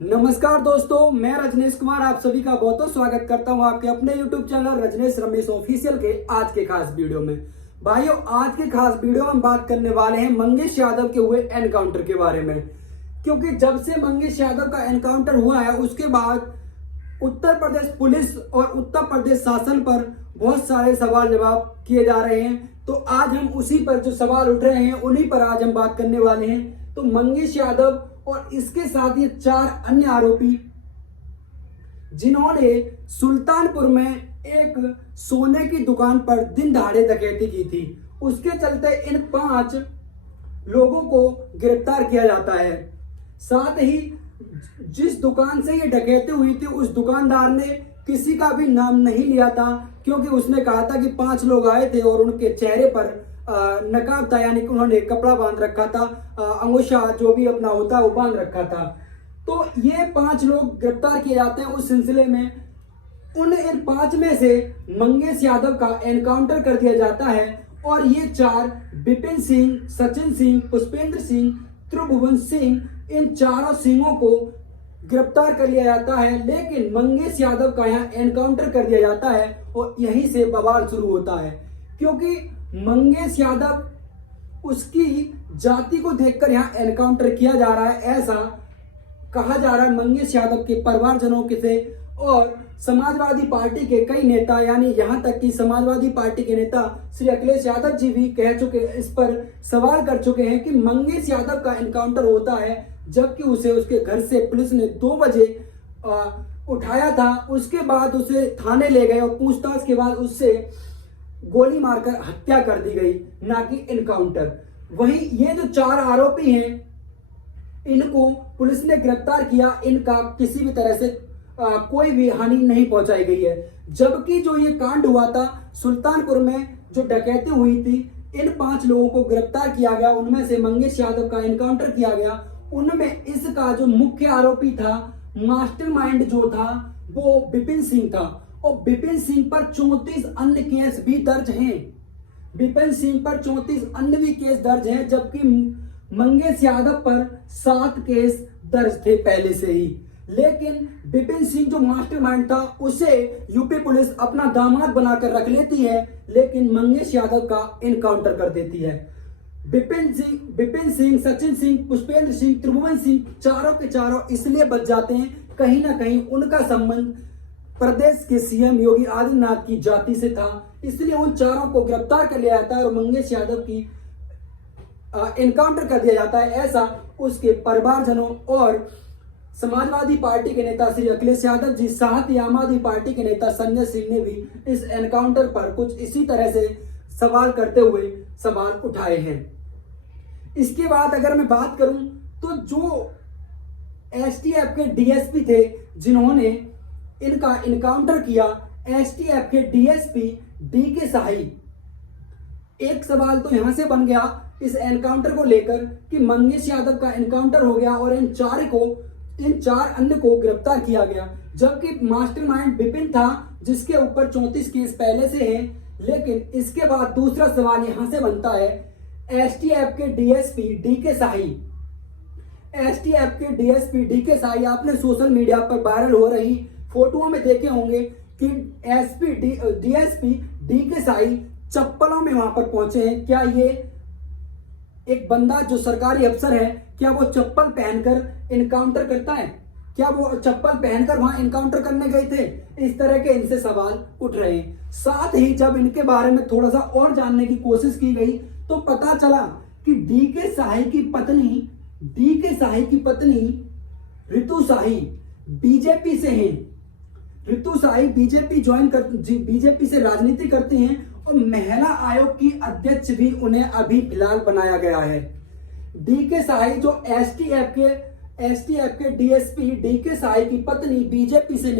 नमस्कार दोस्तों, मैं रजनीश कुमार आप सभी का बहुत बहुत स्वागत करता हूं आपके अपने YouTube channel Rajneesh Ramesh official के आज के खास वीडियो में। भाइयों, आज के खास वीडियो में हम बात करने वाले हैं मंगेश यादव के हुए एनकाउंटर के बारे में। क्योंकि जब से मंगेश यादव का एनकाउंटर हुआ है उसके बाद उत्तर प्रदेश पुलिस और उत्तर प्रदेश शासन पर बहुत सारे सवाल जवाब किए जा रहे हैं। तो आज हम उसी पर जो सवाल उठ रहे हैं उन्हीं पर आज हम बात करने वाले हैं। तो मंगेश यादव और इसके साथ ये 4 अन्य आरोपी जिन्होंने सुल्तानपुर में एक सोने की दुकान पर दिन दहाड़े डकैती की थी, उसके चलते इन 5 लोगों को गिरफ्तार किया जाता है। साथ ही जिस दुकान से ये डकैती हुई थी उस दुकानदार ने किसी का भी नाम नहीं लिया था, क्योंकि उसने कहा था कि 5 लोग आए थे और उनके चेहरे पर नकाब था, यानी कि उन्होंने कपड़ा बांध रखा था, अंगोछा जो भी अपना होता है वो बांध रखा था। तो ये 5 लोग गिरफ्तार किए जाते हैं। उस सिलसिले में इन 5 में से मंगेश यादव का एनकाउंटर कर दिया जाता है और ये 4 विपिन सिंह, सचिन सिंह, पुष्पेंद्र सिंह, त्रिभुवन सिंह, इन चारों सिंहों को गिरफ्तार कर लिया जाता है। लेकिन मंगेश यादव का यहाँ एनकाउंटर कर दिया जाता है और यहीं से बवाल शुरू होता है, क्योंकि मंगेश यादव उसकी जाति को देखकर यहाँ एनकाउंटर किया जा रहा है, ऐसा कहा जा रहा है मंगेश यादव के परिवारजनों के से। और समाजवादी पार्टी के कई नेता, यानी यहाँ तक कि समाजवादी पार्टी के नेता श्री अखिलेश यादव जी भी कह चुके, इस पर सवाल कर चुके हैं कि मंगेश यादव का एनकाउंटर होता है जबकि उसे उसके घर से पुलिस ने 2 बजे उठाया था। उसके बाद उसे थाने ले गए और पूछताछ के बाद उससे गोली मारकर हत्या कर दी गई, ना कि एनकाउंटर। वहीं ये जो 4 आरोपी हैं इनको पुलिस ने गिरफ्तार किया, इनका किसी भी तरह से कोई भी हानि नहीं पहुंचाई गई है। जबकि जो ये कांड हुआ था सुल्तानपुर में, जो डकैती हुई थी, इन 5 लोगों को गिरफ्तार किया गया, उनमें से मंगेश यादव का एनकाउंटर किया गया। उनमें इसका जो मुख्य आरोपी था, मास्टरमाइंड जो था, वो विपिन सिंह था और विपिन सिंह पर 34 अन्य केस भी दर्ज हैं। विपिन सिंह पर 34 अन्य भी केस दर्ज हैं, जबकि मंगेश यादव पर 7 केस दर्ज थे पहले से ही। लेकिन विपिन सिंह जो मास्टरमाइंड था उसे यूपी पुलिस अपना दामाद बनाकर रख लेती है, लेकिन मंगेश यादव का एनकाउंटर कर देती है। विपिन सिंह, सचिन सिंह, पुष्पेंद्र सिंह, त्रिभुवन सिंह, चारों के चारों इसलिए बच जाते हैं, कहीं ना कहीं उनका संबंध प्रदेश के सीएम योगी आदित्यनाथ की जाति से था, इसलिए उन चारों को गिरफ्तार कर लिया जाता है और मंगेश यादव की एनकाउंटर कर दिया जाता है। ऐसा उसके परिवारजनों और समाजवादी पार्टी के नेता श्री अखिलेश यादव जी, साथ ही आम आदमी पार्टी के नेता संजय सिंह ने भी इस एनकाउंटर पर कुछ इसी तरह से सवाल करते हुए सवाल उठाए हैं। इसके बाद अगर मैं बात करूं तो जो एसटीएफ के डीएसपी थे जिन्होंने इनका इनकाउंटर किया, एसटीएफ के डीएसपी डीके शाही, एक सवाल तो यहां से बन गया इस एनकाउंटर को लेकर कि मंगेश यादव का एनकाउंटर हो गया और इन 4 अन्य को गिरफ्तार किया गया, जबकि मास्टरमाइंड विपिन था जिसके ऊपर 34 केस पहले से हैं। लेकिन इसके बाद दूसरा सवाल यहां से बनता है, एसटीएफ के डीएसपी डीके शाही, एसटीएफ के डीएसपी डीके शाही, आपने सोशल मीडिया पर वायरल हो रही फोटोओं में देखे होंगे कि डीएसपी डीके शाही चप्पलों में वहां पर पहुंचे हैं। क्या ये एक बंदा जो सरकारी अफसर है, क्या वो चप्पल पहनकर इनकाउंटर करता है? क्या वो चप्पल पहनकर वहां इनकाउंटर करने गए थे? इस तरह के इनसे सवाल उठ रहे हैं। साथ ही जब इनके बारे में थोड़ा सा और जानने की कोशिश की गई तो पता चला कि डीके शाही की पत्नी रितु शाही बीजेपी से हैं। रितु शाही बीजेपी से राजनीति करती हैं और महिला आयोग की अध्यक्ष भी उन्हें अभी फिलहाल बनाया गया है। डीके शाही जो एसटीएफ के डीएसपी डीके शाही की पत्नी बीजेपी से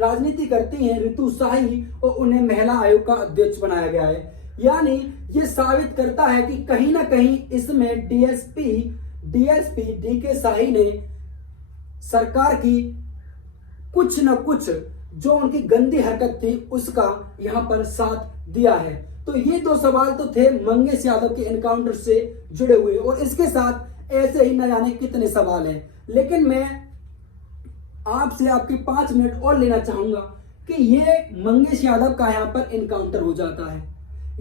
राजनीति करती हैं, रितु शाही, और उन्हें महिला आयोग का अध्यक्ष बनाया गया है। यानी ये साबित करता है कि कहीं ना कहीं इसमें डीएसपी डीके शाही ने सरकार की कुछ न कुछ जो उनकी गंदी हरकत थी उसका यहां पर साथ दिया है। तो ये 2 सवाल तो थे मंगेश यादव के एनकाउंटर से जुड़े हुए, और इसके साथ ऐसे ही न जाने कितने सवाल हैं। लेकिन मैं आपसे आपके 5 मिनट और लेना चाहूंगा कि ये मंगेश यादव का यहाँ पर इनकाउंटर हो जाता है।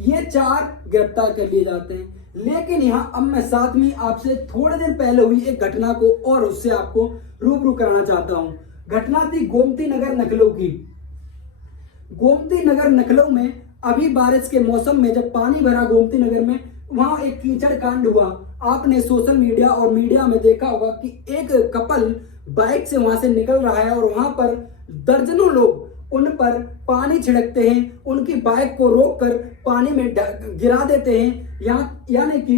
ये 4 गिरफ्तार कर लिए जाते हैं। लेकिन यहाँ अब मैं साथ में आपसे थोड़े दिन पहले हुई एक घटना को और उससे आपको रूबरू कराना चाहता हूँ। घटना थी गोमती नगर नखलऊ की। गोमती नगर नखलऊ में अभी बारिश के मौसम में जब पानी भरा गोमती नगर में, वहां एक कीचड़ कांड हुआ। आपने सोशल मीडिया और मीडिया में देखा होगा कि एक कपल बाइक से वहां से निकल रहा है और वहां पर दर्जनों लोग उन पर पानी छिड़कते हैं, उनकी बाइक को रोककर पानी में गिरा देते हैं। यानी कि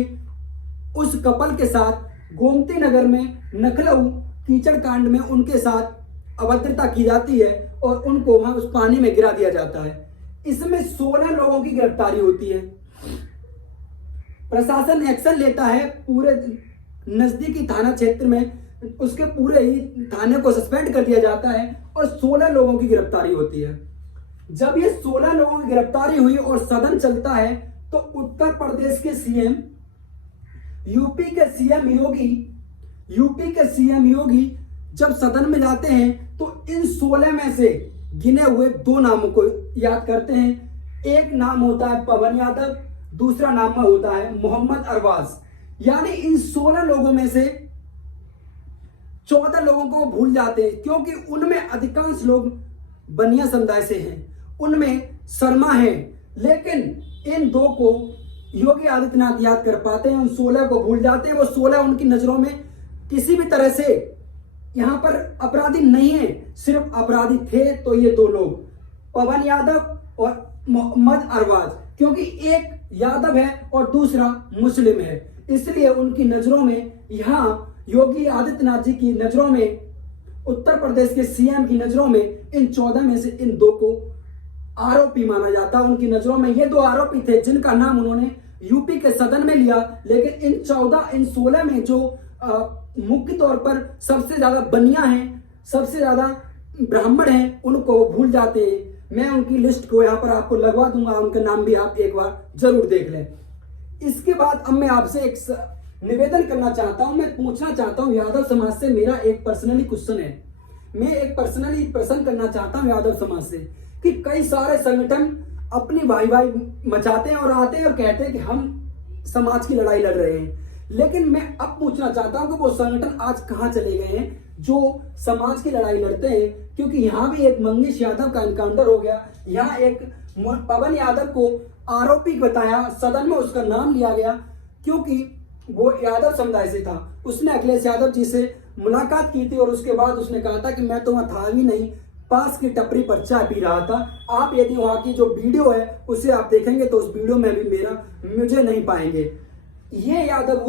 उस कपल के साथ गोमती नगर में नखलऊ कीचड़ कांड में उनके साथ अभद्रता की जाती है और उनको वहां उस पानी में गिरा दिया जाता है। इसमें 16 लोगों की गिरफ्तारी होती है। प्रशासन एक्शन लेता है, पूरे नजदीकी थाना क्षेत्र में उसके पूरे ही थाने को सस्पेंड कर दिया जाता है और 16 लोगों की गिरफ्तारी होती है। जब ये 16 लोगों की गिरफ्तारी हुई और सदन चलता है तो उत्तर प्रदेश के सीएम, यूपी के सीएम योगी जब सदन में जाते हैं तो इन 16 में से गिने हुए 2 नामों को याद करते हैं। एक नाम होता है पवन यादव, दूसरा नाम होता है मोहम्मद अरबाज। यानी इन 16 लोगों में से 14 लोगों को भूल जाते हैं, क्योंकि उनमें अधिकांश लोग बनिया समुदाय से हैं, उनमें शर्मा है। लेकिन इन 2 को योगी आदित्यनाथ याद कर पाते हैं, उन 16 को भूल जाते हैं। वो 16 उनकी नजरों में किसी भी तरह से यहां पर अपराधी नहीं है, सिर्फ अपराधी थे तो ये 2 लोग, पवन यादव और मोहम्मद अरबाज, क्योंकि एक यादव है और दूसरा मुस्लिम है, इसलिए उनकी नजरों में, यहां योगी आदित्यनाथ जी की नजरों में, उत्तर प्रदेश के सीएम की नजरों में इन 14 में से इन 2 को आरोपी माना जाता। उनकी नजरों में ये 2 आरोपी थे जिनका नाम उन्होंने यूपी के सदन में लिया। लेकिन इन 16 में जो मुख्य तौर पर सबसे ज्यादा बनिया हैं, सबसे ज्यादा ब्राह्मण हैं, उनको भूल जाते हैं। मैं उनकी लिस्ट को यहाँ पर आपको लगवा दूंगा, उनका नाम भी आप एक बार जरूर देख लें। इसके बाद अब मैं आपसे एक निवेदन करना चाहता हूं, मैं पूछना चाहता हूं यादव समाज से, मेरा एक पर्सनली क्वेश्चन है। मैं एक पर्सनली प्रश्न करना चाहता हूं यादव समाज से कि कई सारे संगठन अपनी वाई मचाते हैं और आते हैं और कहते हैं कि हम समाज की लड़ाई लड़ रहे हैं। लेकिन मैं अब पूछना चाहता हूं कि वो संगठन आज कहां चले गए हैं जो समाज की लड़ाई लड़ते हैं? क्योंकि यहां भी एक मंगेश यादव का एनकाउंटर हो गया, यहां एक पवन यादव को आरोपी बताया, सदन में उसका नाम लिया गया क्योंकि वो यादव समुदाय से था। उसने अखिलेश यादव जी से मुलाकात की थी और उसके बाद उसने कहा था कि मैं तो वहां था ही नहीं, पास की टपरी पर चाय पी रहा था। आप यदि वहां की जो वीडियो है उसे आप देखेंगे तो उस वीडियो में भी मुझे नहीं पाएंगे। ये यादव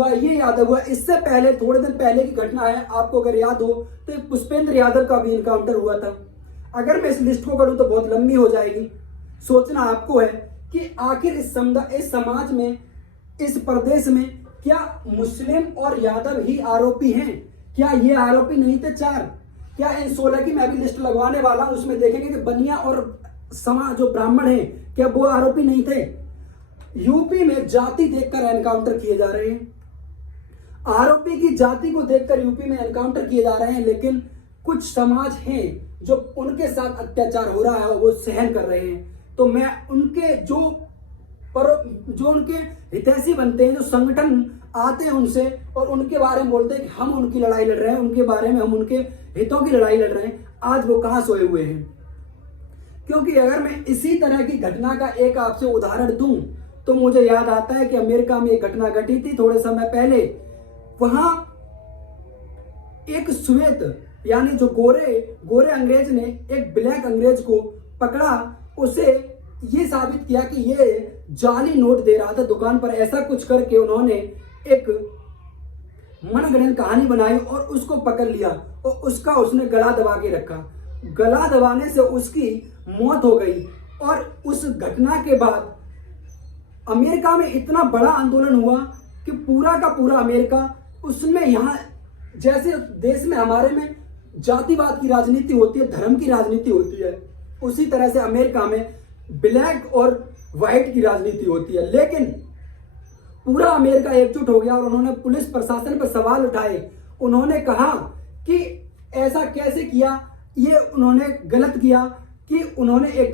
हुआ। इससे पहले थोड़े दिन पहले की घटना है, आपको अगर याद हो तो पुष्पेंद्र यादव का भी इनकाउंटर हुआ था। अगर मैं इस लिस्ट को करूं तो बहुत लंबी हो जाएगी। सोचना आपको है कि आखिर इस समाज में, इस प्रदेश में क्या मुस्लिम और यादव ही आरोपी हैं? क्या ये आरोपी नहीं थे 4? क्या इन 16 की मैं भी लिस्ट लगवाने वाला हूं, उसमें देखेंगे कि बनिया और समाज जो ब्राह्मण हैं क्या वो आरोपी नहीं थे? यूपी में जाति देखकर एनकाउंटर किए जा रहे हैं, आरोपी की जाति को देखकर यूपी में एनकाउंटर किए जा रहे हैं। लेकिन कुछ समाज हैं जो उनके साथ अत्याचार हो रहा है वो सहन कर रहे हैं। तो मैं उनके जो उनके हितैषी बनते हैं, जो संगठन आते हैं उनसे और उनके बारे में बोलते हैं कि हम उनकी लड़ाई लड़ रहे हैं, उनके बारे में हम उनके हितों की लड़ाई लड़ रहे हैं, आज वो कहां सोए हुए हैं? क्योंकि अगर मैं इसी तरह की घटना का एक आपसे उदाहरण दूं तो मुझे याद आता है कि अमेरिका में एक घटना घटी थी थोड़े समय पहले। वहां एक श्वेत यानी जो गोरे अंग्रेज ने एक ब्लैक अंग्रेज को पकड़ा, उसे ये साबित किया कि ये जाली नोट दे रहा था दुकान पर। ऐसा कुछ करके उन्होंने एक मनगढ़ंत कहानी बनाई और उसको पकड़ लिया और उसने गला दबा के रखा। गला दबाने से उसकी मौत हो गई। और उस घटना के बाद अमेरिका में इतना बड़ा आंदोलन हुआ कि पूरा का पूरा अमेरिका, उसमें यहाँ जैसे देश में हमारे में जातिवाद की राजनीति होती है, धर्म की राजनीति होती है, उसी तरह से अमेरिका में ब्लैक और व्हाइट की राजनीति होती है। लेकिन पूरा अमेरिका एकजुट हो गया और उन्होंने पुलिस प्रशासन पर सवाल उठाए। उन्होंने कहा कि ऐसा कैसे किया ये उन्होंने गलत किया कि उन्होंने एक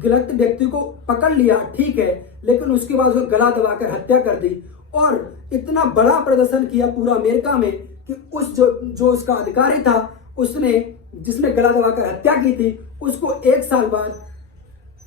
गलत व्यक्ति को पकड़ लिया, ठीक है, लेकिन उसके बाद उसको गला दबाकर हत्या कर दी और इतना बड़ा प्रदर्शन किया पूरा अमेरिका में कि उस जो उसका अधिकारी था, उसने जिसने गला दबाकर हत्या की थी, उसको 1 साल बाद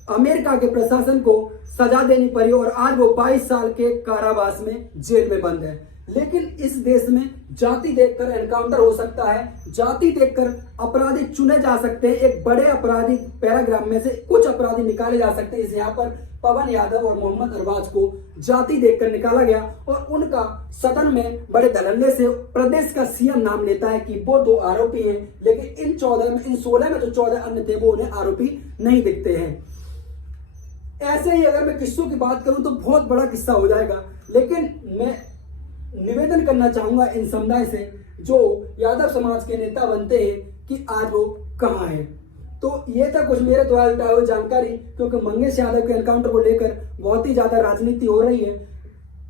अमेरिका के प्रशासन को सजा देनी पड़ी और आज वो 22 साल के कारावास में जेल में बंद है। लेकिन इस देश में जाति देखकर एनकाउंटर हो सकता है, जाति देखकर अपराधी चुने जा सकते हैं। एक बड़े अपराधी पैराग्राफ में से कुछ अपराधी निकाले जा सकते हैं। इस यहाँ पर पवन यादव और मोहम्मद अरबाज को जाति देखकर निकाला गया और उनका सदन में बड़े धड़ल्ले से प्रदेश का सीएम नाम लेता है कि वो 2 आरोपी हैं, लेकिन इन 16 में जो 14 अन्य थे वो उन्हें आरोपी नहीं दिखते हैं। ऐसे ही अगर मैं किस्सों की बात करूं तो बहुत बड़ा किस्सा हो जाएगा, लेकिन मैं निवेदन करना चाहूंगा इन समुदाय से जो यादव समाज के नेता बनते हैं कि आज वो कहां है। तो ये था कुछ मेरे द्वारा जुटाई हुई जानकारी, क्योंकि मंगेश यादव के एनकाउंटर को लेकर बहुत ही ज्यादा राजनीति हो रही है,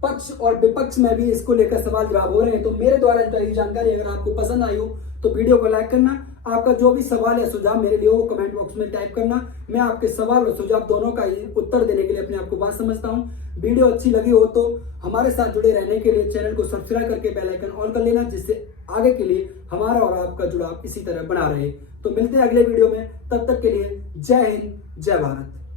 पक्ष और विपक्ष में भी इसको लेकर सवाल जवाब हो रहे हैं। तो मेरे द्वारा जुटाई हुई जानकारी अगर आपको पसंद आई हो तो वीडियो को लाइक करना, आपका जो भी सवाल या सुझाव मेरे लिए वो कमेंट बॉक्स में टाइप करना। मैं आपके सवाल और सुझाव दोनों का उत्तर देने के लिए अपने आप को बात समझता हूँ। वीडियो अच्छी लगी हो तो हमारे साथ जुड़े रहने के लिए चैनल को सब्सक्राइब करके बेल आइकन ऑन कर लेना, जिससे आगे के लिए हमारा और आपका जुड़ाव इसी तरह बना रहे। तो मिलते हैं अगले वीडियो में, तब तक के लिए जय हिंद, जय भारत।